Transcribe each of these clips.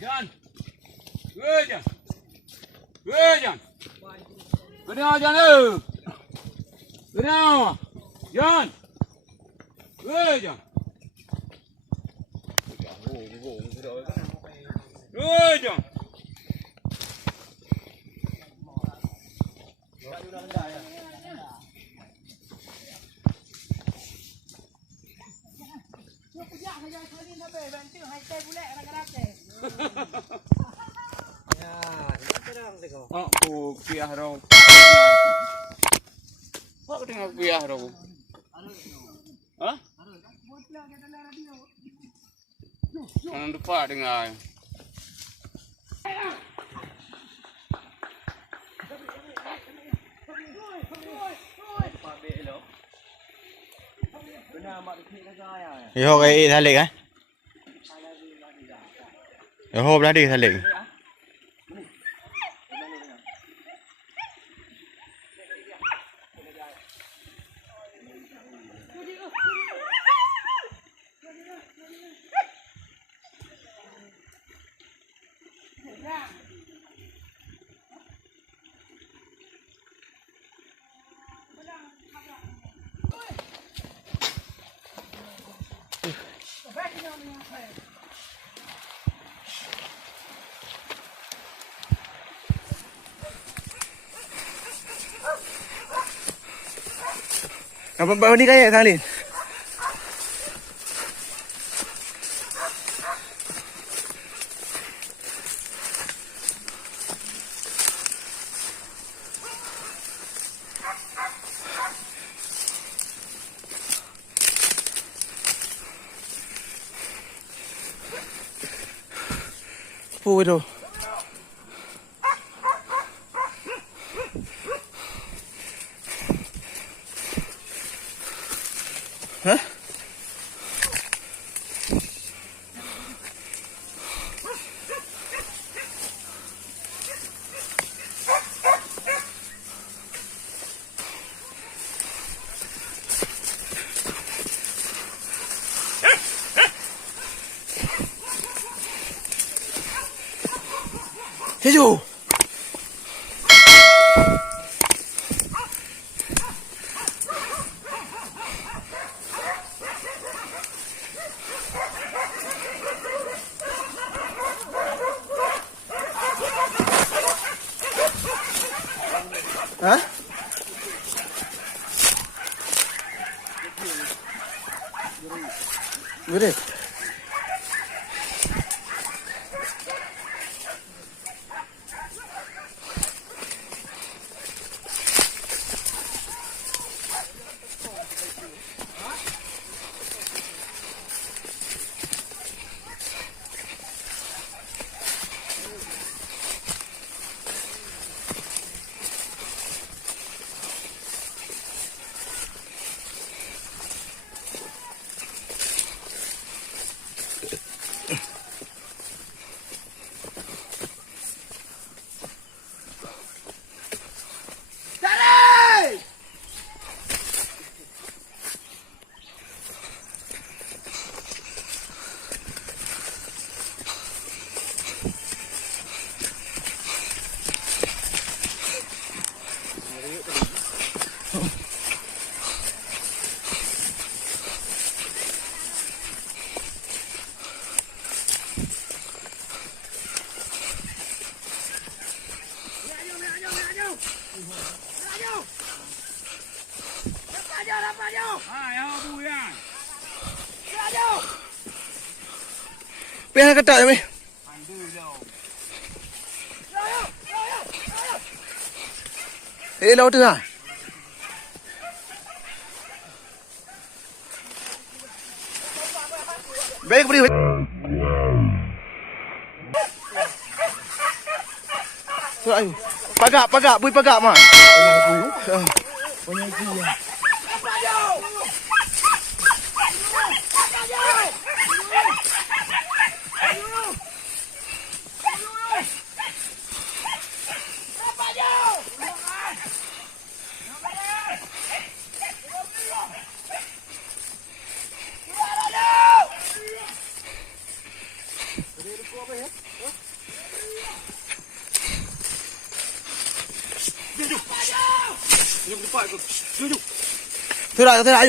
Jan, Jan, Jan, kenapa Jan? Kenapa Jan? Jan, Jan. Aku biar dong. Kok dengan biar dong? Hah? Jangan lupa dengan. Vô cái thay lịch á. Rồi hộp ra đi thay lịch. Bawa ni kaya thang Lin. Phu đâu? Hả? Thế chủ. Hả? Vừa đi. Pihak ketat ni. Laut tu lah. Baik beri. Pagak, bui pagak mah. Banyak bui.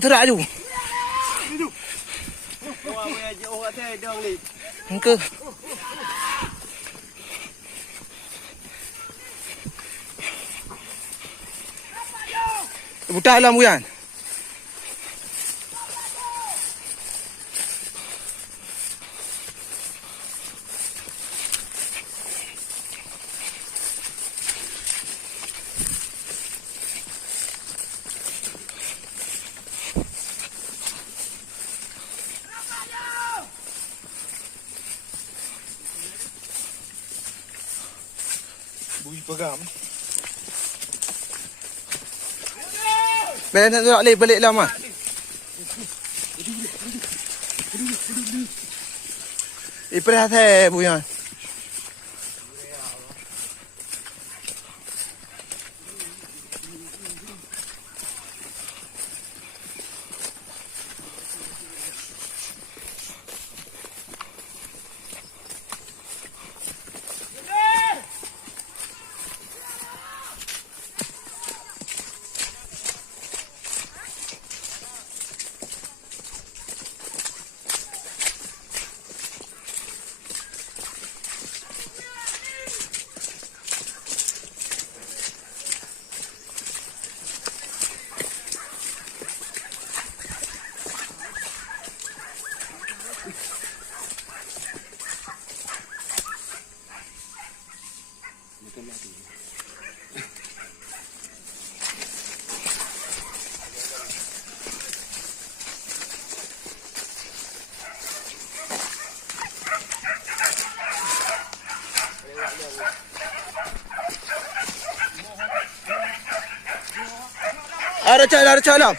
Terak aju. Engke. Buta alam buyan. Bui pagam. Ben nak balik lah mah. Iprah the buyan. Ada calam.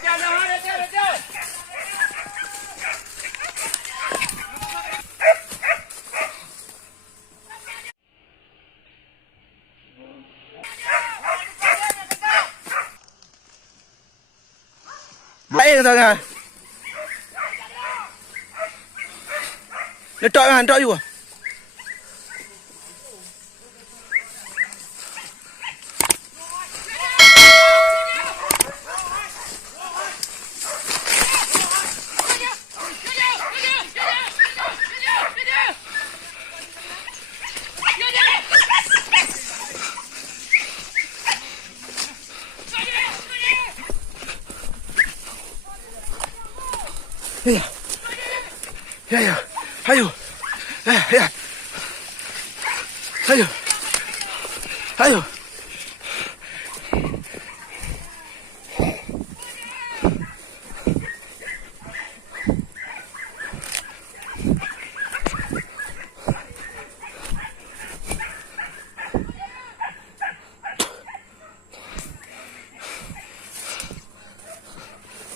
Baik sangat. Letak juga. Ya. Ayo. Ya. Ayo.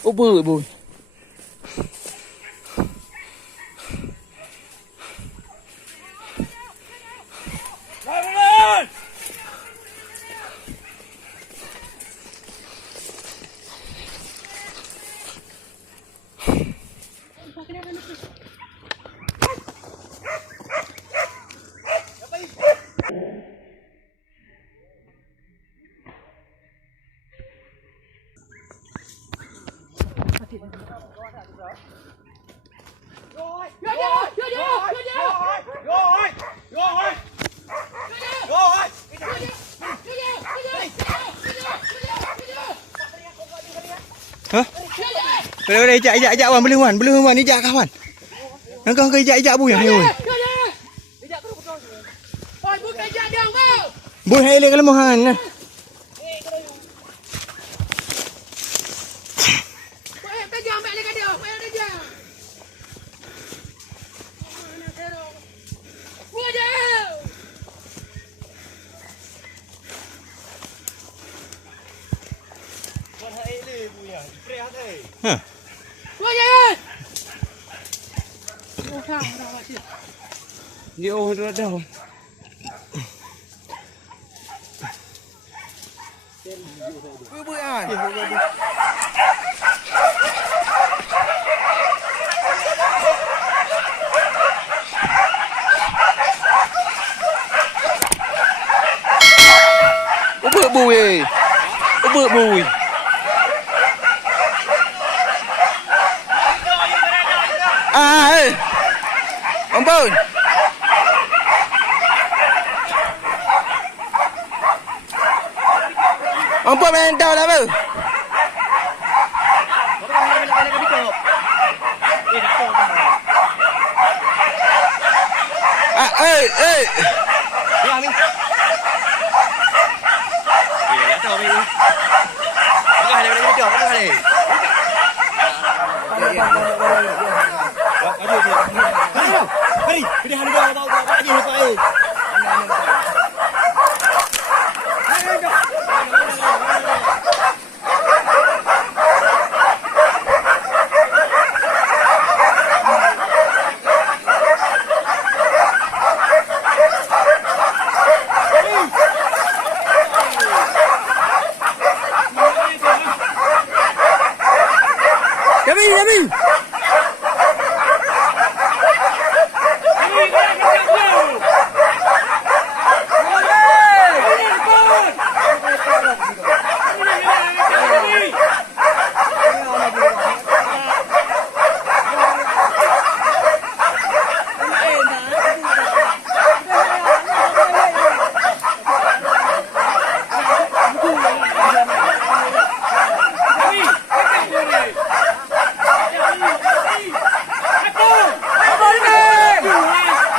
Oh boy. Hả? Boleh ijak wan, boleh wan ijak kawan. Engkau ijak bu yang ni. Bu hai le kalau mohan nah. Yo dah dah. Bu an. Ubuk bu eh. Ubuk bu. Ampun. Ampun main dah lah bu. Kami.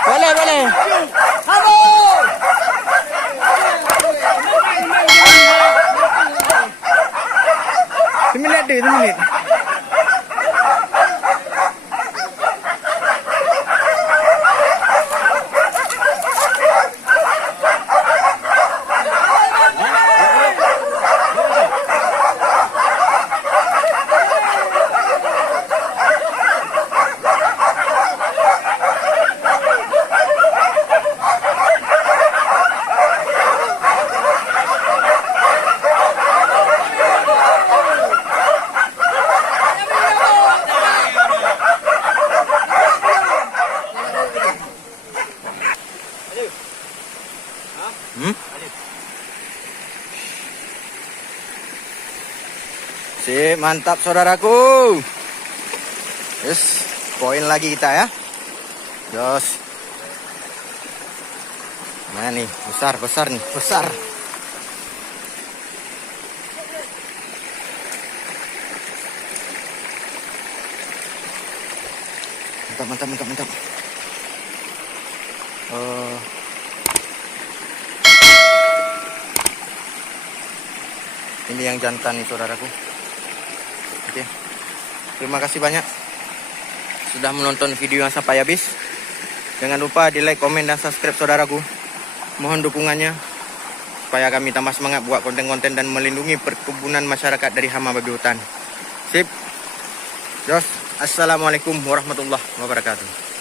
Boleh. Seminit. Sip, mantap saudaraku. Yes, poin lagi kita ya. Jos. Mana nih? Besar nih, besar. Mantap. Ini yang jantan nih saudaraku. Oke. Terima kasih banyak sudah menonton video yang sampai habis. Jangan lupa di like, komen, dan subscribe saudaraku. Mohon dukungannya supaya kami tambah semangat buat konten-konten dan melindungi perkebunan masyarakat dari hama babi hutan. Sip. Jos. Assalamualaikum warahmatullahi wabarakatuh.